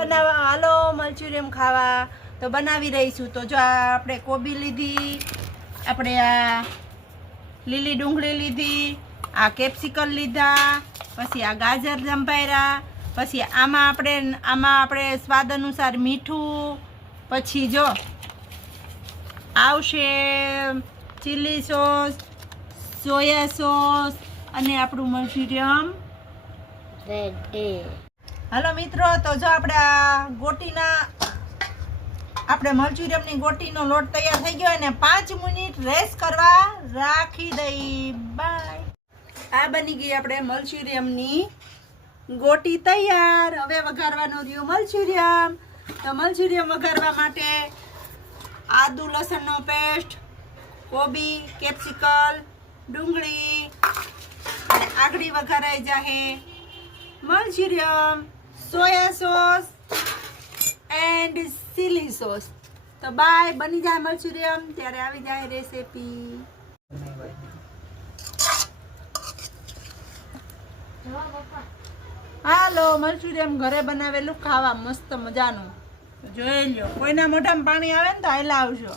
બનાવવા હાલો મંચુરિયમ ખાવા તો બનાવી રહીશું. તો જો આપણે કોબી લીધી, આપણે આ લીલી ડુંગળી લીધી, આ કેપ્સિકમ લીધા, પછી આ ગાજર જંભાયરા, પછી આમાં આપણે સ્વાદ અનુસાર મીઠું, પછી જો આવશે ચીલી સોસ, સોયા સોસ અને આપણું મંચુરિયમ રેડી. હાલો મિત્રો, તો જો આપણે મંચુરિયમની ગોટીનો લોટ તૈયાર થઈ ગયો અને 5 મિનિટ રેસ્ટ કરવા રાખી દઈ. બાય. આ બની ગઈ આપણે મંચુરિયમની ગોટી તૈયાર. હવે વઘારવાનું રહ્યું મંચુરિયમ. તો મંચુરિયમ વઘારવા માટે આદુ લસણનો પેસ્ટ, કોબી, કેપ્સિકમ, ડુંગળી અને આગળી વઘારાઈ જાહે manchurian, soya sauce and chilli sauce. તો બાય. બની જાય મંચુરિયમ ત્યારે આવી જાય રેસીપી. હાલો મંચુરિયમ ઘરે બનાવેલું ખાવા મસ્ત મજાનું જોઈ લો. કોઈના મોઢામાં પાણી આવે ને તો હાલ આવજો.